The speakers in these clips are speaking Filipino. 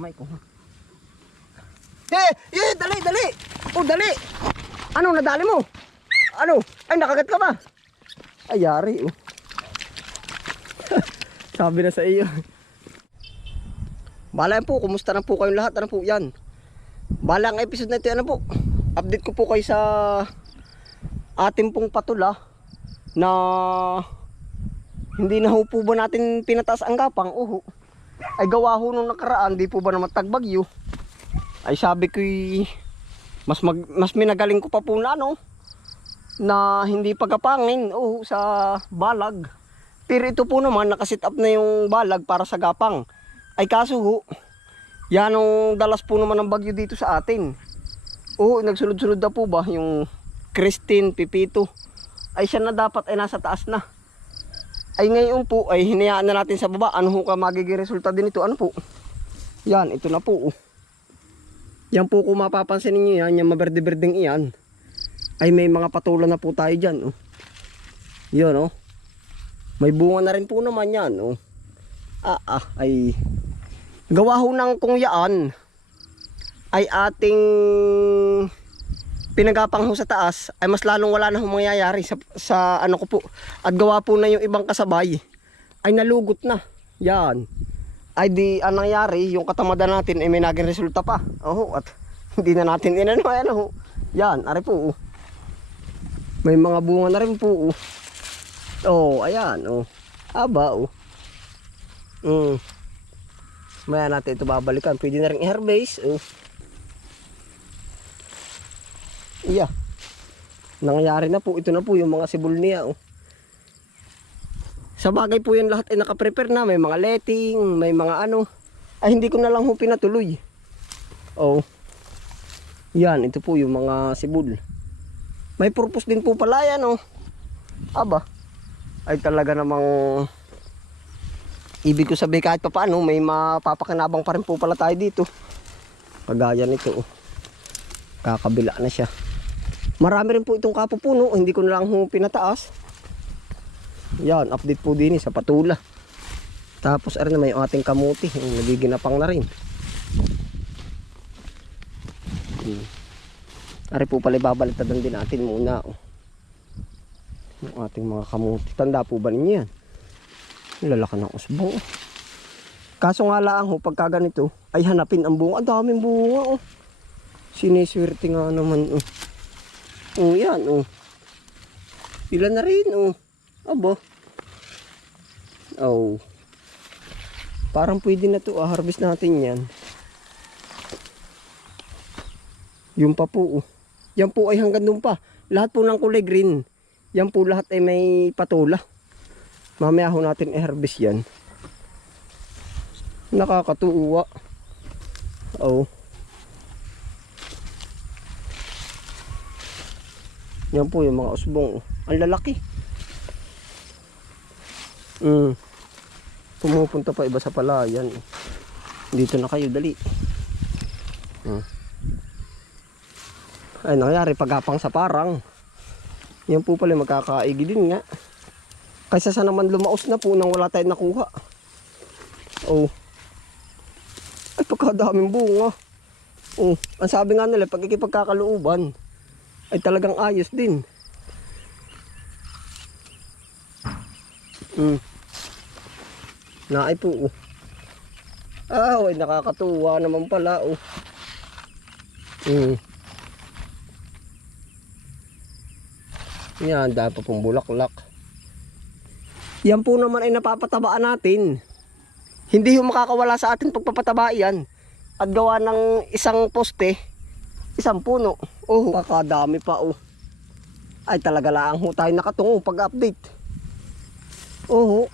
kamay ko. Dali, dali. Oh, dali. Ano, nadali mo? Ano? Ay, nakagat ka ba? Ay, yari, oh. Sabi na sa iyo. Bala yan po, kumusta na po kayong lahat? Ano po yan? Bala ang episode na ito, ano po? Update ko po kayo sa ating pong patula na hindi na ho po ba natin pinataas ang gapang. Ay gawa ho nung nakaraan, di po ba naman tagbagyo. Ay sabi ko mas minagaling ko pa po na ano, na hindi pagapangin sa balag. Pero ito po naman nakasit up na yung balag para sa gapang. Ay kaso ho, yan ang dalas po naman ng bagyo dito sa atin. Nagsulod-sulod na po ba yung Christine, Pipito. Ay siya na dapat ay nasa taas na. Ay ngayon po ay hinayaan na natin sa baba. Ano ho ka magiging resulta din ito? Ano po? Yan, ito na po. Yan po kung mapapansin niyo yan, yung maberde-berdeng iyan. Ay may mga patulan na po tayo dyan. Yan may bunga na rin po naman yan. Ay gawa ho ng kung yaan ay ating pinagapang ho sa taas, ay mas lalong wala na ho mangyayari sa ano ko po. At gawa po na yung ibang kasabay ay nalugot na. Yan. Ay di ang nangyari, yung katamadan natin ay may naging resulta pa. At hindi na natin inano. Yan, ari po. May mga bunga na rin po. Ayan. Aba. Maya natin ito babalikan. Pwede na rin i-harvest. Yeah. Nangyayari na po. Ito na po yung mga sibol niya. Sa bagay po yan lahat ay nakaprepare na. May mga letting, may mga ano. Ay hindi ko na lang ho pinatuloy. Yan, ito po yung mga sibol. May purpose din po pala yan. Aba. Ay talaga namang ibig ko sabihin kahit pa paano may mapapakinabang pa rin po pala tayo dito. Kagaya nito. Kakabila na siya. Marami rin po itong kapupuno. Hindi ko na lang pinataas. Yan, update po din sa patula. Tapos na may ating kamuti. Nagiginapang na rin. Ari po pala babalitadan din natin muna. Yung ating mga kamuti. Tanda po ba ninyo yan? Lalaki ng usbong. Kaso nga lang pagka ganito ay hanapin ang bunga. Daming bunga. Siniswerte nga naman. Yan. Ilan na rin. Aba. Parang pwede na to. Harvest natin yan. Yung pa po. Yan po ay hanggang dun pa. Lahat po ng kulay green. Yan po lahat ay may patula. Mamaya ho natin i-harvest yan. Nakakatuwa. Yan po yung mga usbong. Ang lalaki. Pumupunta pa iba sa palayan. Dito na kayo, dali. Ay nangyari pagapang sa parang. Yan po pala magkakaigi din nga. Kaysa sa naman lumaos na po nang wala tayong nakuha. Ay pagkadaming bunga. Ang sabi nga nila pag ikipagkakalooban ay talagang ayos din. Naay po. Ay nakakatuwa naman pala. Yan, dahil pa pong bulaklak. Yan po naman ay napapatabaan natin. Hindi yung makakawala sa atin pagpapataba yan. At gawa ng isang poste, isang puno. Kakadami pa. Ay talaga lang tayo nakatungo pag-update.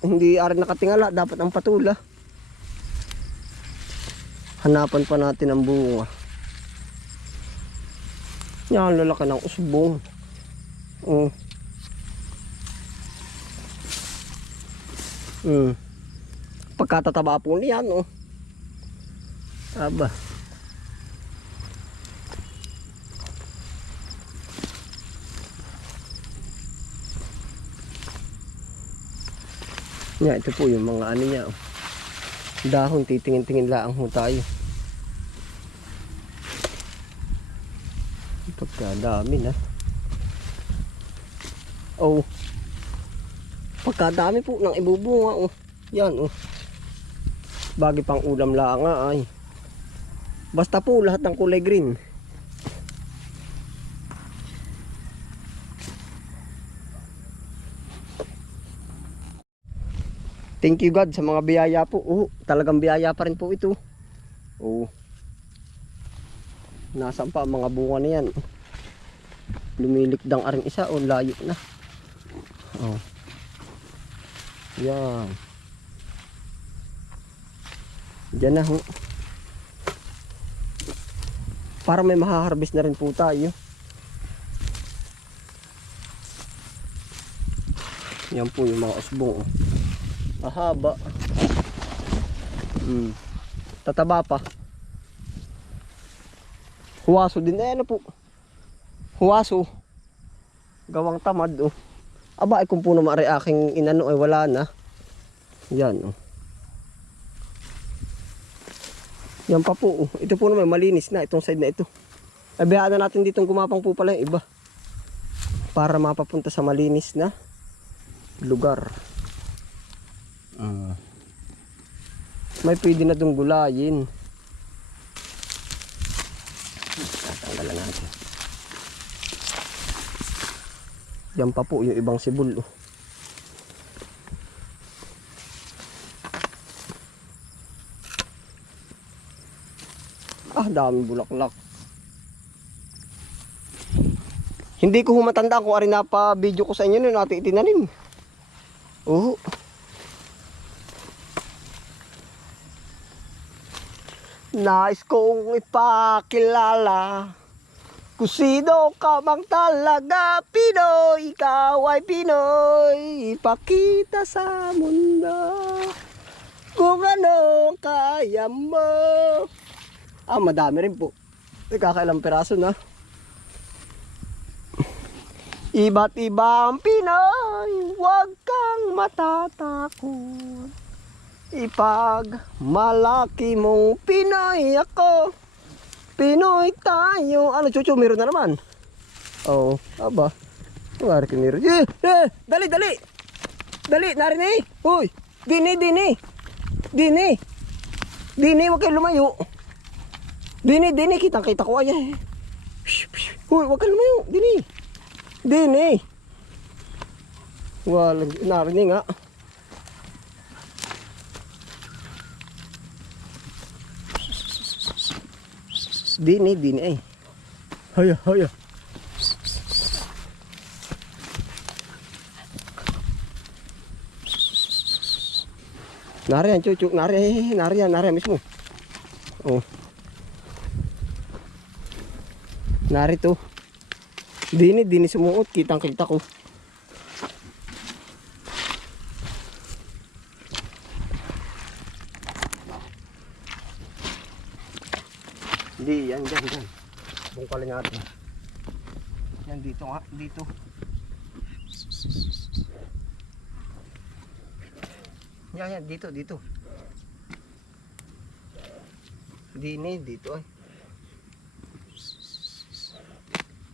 Hindi arin nakatingala. Dapat ang patula. Hanapan pa natin ang bunga. Yan, lalaki ng usbong. Pagkatataba po niyan. Aba. Ito po yung mga ano niya. Dahon, titingin-tingin lang ho tayo. Pagkadami na. Oh. Pagkadami po ng ibubunga. Oh. Yan oh. Bagi pang ulam lang nga ay. Basta po lahat ng kulay green. Thank you God sa mga biyaya po. Talagang biyaya pa rin po ito. Nasaan pa ang mga bunga na yan? Lumilikdang aring isa. Layo na. Yan. Diyan na ho. Para may mahaharvest na rin po tayo. Yan po yung mga usbong. Mahaba. Tataba pa. Huwaso din. Ano po? Huwaso. Gawang tamad oh. Aba ay kung puno maari aking inano ay wala na. Yan oh. Yan pa po oh. Ito po naman malinis na itong side na ito. Abiyaan na natin ditong gumapang po pala yung iba. Para mapapunta sa malinis na lugar. May pwede na itong gulayin. Tatanggalan natin. Yan pa po yung ibang sibol. Daming bulaklak. Hindi ko humatanda kung ari na pa video ko sa inyo nung natin itinanim. Nais kong ipakilala kung sino ka bang talaga Pinoy. Ikaw ay Pinoy. Ipakita sa mundo kung ano kaya mo. Madami rin po. Kakailang piraso na. Iba't ibang Pinoy, huwag kang matatakot. Ipag malaki mong Pinoy ako. Pinoy tayo. Ano chuchu, meron na naman. Aba. Ngari ka meron. Dali. Dali, narinig. Uy, dini. Dini, huwag kayo lumayo. Dini, kitang-kita ko ay. Uy, huwag kayo lumayo. Dini. Walang narinig nga. Dini ay. Haya. Nariyan cucu, nariyan mismo. Narito. Dini sumuot, kitang-kita ko. Hindi, yan. Bungkalin natin. Yan dito nga, dito. Yan, dito. Dini, dito ay.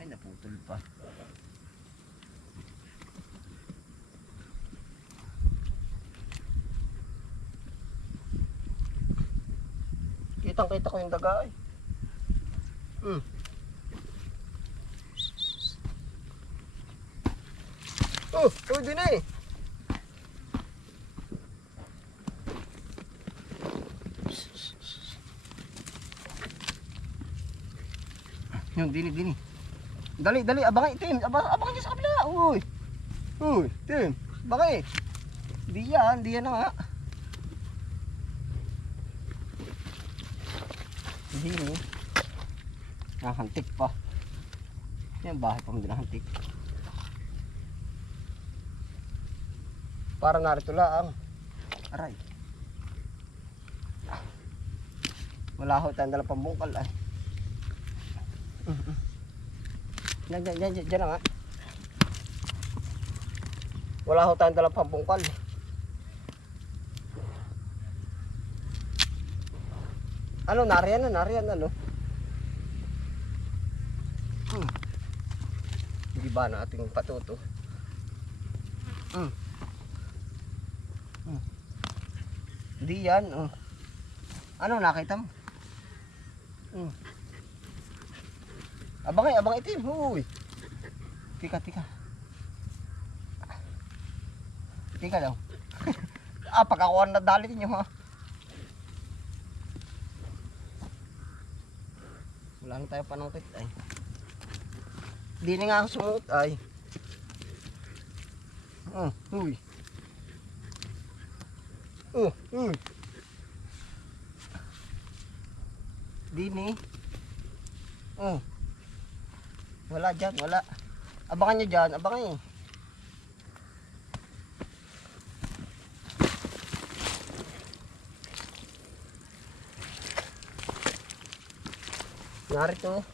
Ay, naputol pa. Kitang-kita ko yung daga ay. Pwede na eh. Yun, dini. Dali, abangay, Tim. Abangay niya sa kabila. Uy, Tim. Abangay. Di yan na nga. Dini. Nakahantik pa. Yan, bahay pa mo din nakahantik. Para narito lang. Aray. Wala ho tayong dalang pambungkal ay. Diyan na nga. Wala ho tayong dalang pambungkal. Ano, nariyan ano? haba ng ating patuto. Di yan. Ano nakita mo? Abang itim. Huy. Tika. Tika daw. Pag ako ang nadali ninyo ha. Wala na tayo panungkit ay. Di na nga ako sumuot ay. Huy. Di ni. Wala dyan, wala. Abangan nyo dyan, abangan nyo. Narito.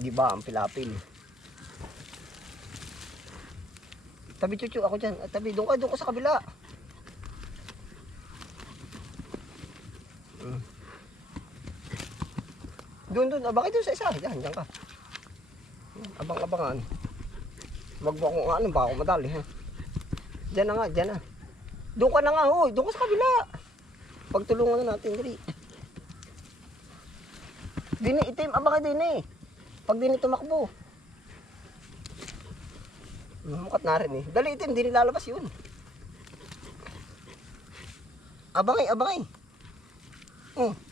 Di ba ang pilapil? Tabi chuchu ako dyan. Tabi, doon ka sa kabila. Doon, abangay doon sa isa. Diyan ka. Abang-abangan. Wag mo akong ano ba ako madali ha. Diyan na nga. Doon ka na nga, hoy. Doon ka sa kabila. Pagtulungan na natin, dali. Dini itim, abangay dini. Pag dini tumakbo. Mukat na rin eh. Dali itim, di nilalabas yun. Abangay.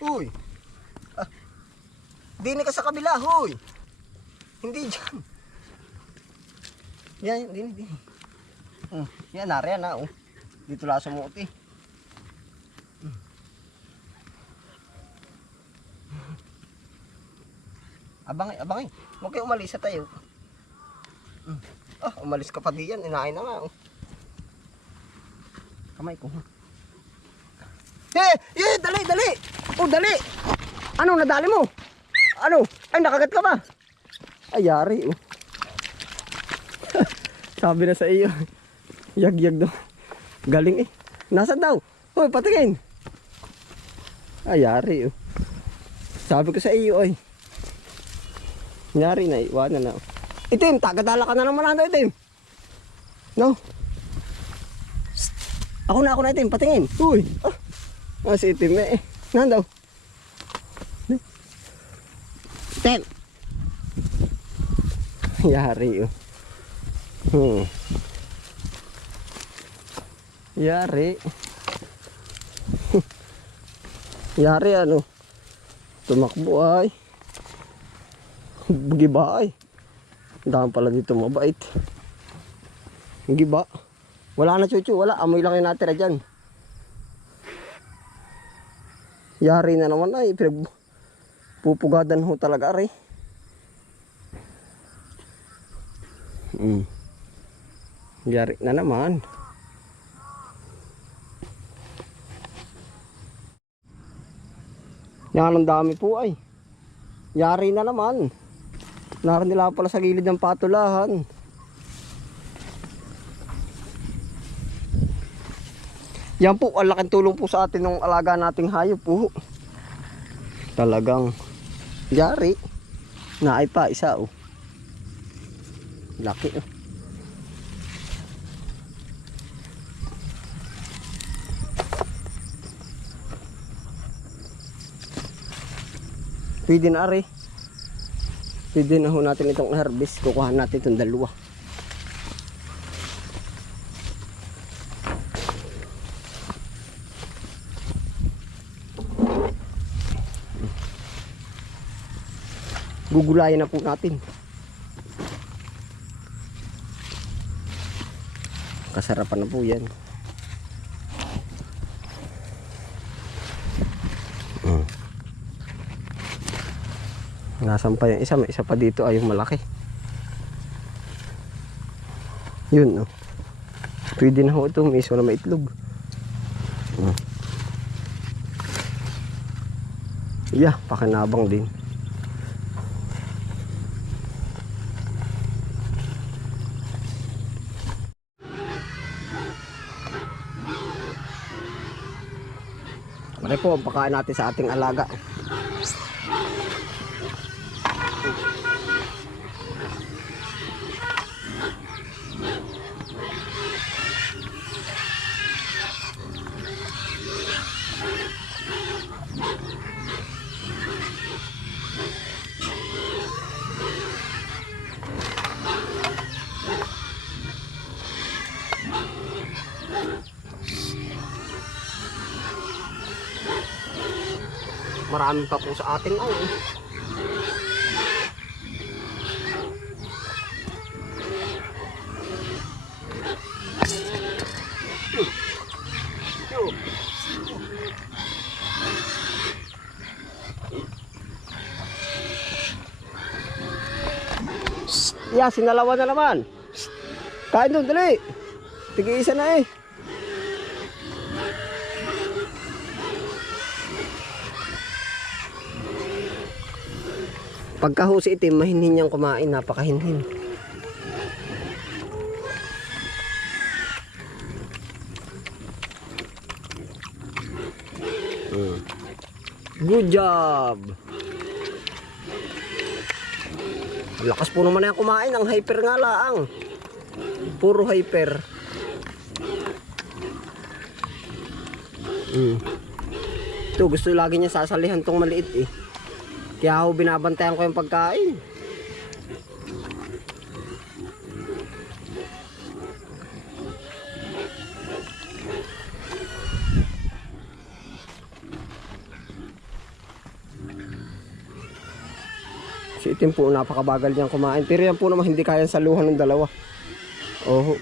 Uy. Dini ka sa kabila, huy. Hindi dyan. Yan, dini. Yan, nariyan na, oh. Dito lang sumuot eh. Abangay. Huwag kayo umalis sa tayo. Umalis ka pa diyan. Inain na nga, oh. Kamay ko, ha. Dali. Dali. Ano, nadali mo? Ano? Ay, nakagat ka ba? Ay, yari, oh. Sabi na sa iyo. Yag daw. Galing eh. Nasaan daw? Hoy, patingin. Ay, yari, oh. Sabi ko sa iyo, oy. Yari na, iwanan na. Itim, tagadala ka na naman na itim. No? Ako na itim, patingin. Uy. Si itim eh. Nandaw. Itim. Yari oh. Yari. Yari ano. Tumakbo ay. Giba ay. Dami pala dito mabait. Giba. Wala na chuchu, wala. Amoy lang yung natira dyan. Yari na naman ay. Pupugadan ho talaga ari. Yari na naman. Yan ang dami po ay. Yari na naman. Naroon nila pala sa gilid ng patulahan. Yan po, ang laking tulong po sa atin ng alaga nating hayop po. Talagang yari. Naay pa, isa oh. Laki oh. Pwede na ari. Pwede na ho natin itong harvest. Kukuha natin itong dalawa. Gugulayan na po natin. Kasarapan na po yan. Nasaan pa yung isa? May isa pa dito ay yung malaki. Yun oh. Pwede na ho ito. May iso na may itlog. Yeah, pakinabang din. Pare po ang pakain natin sa ating alaga. Marami pa po sa ating ano. Yeah, sinalawan na naman. Kain doon, dali. Tig-isa na eh. Pagkahusi itim, mahinhin niyang kumain, napakahinhin. Good job! Lakas po naman na kumain, ang hyper nga laang. Puro hyper. Ito, gusto lagi niya sasalihan tong maliit eh. Kaya ako binabantayan ko yung pagkain. Si itim po, napakabagal niyang kumain. Pero yan po naman hindi kayang saluhan ng dalawa. Oh.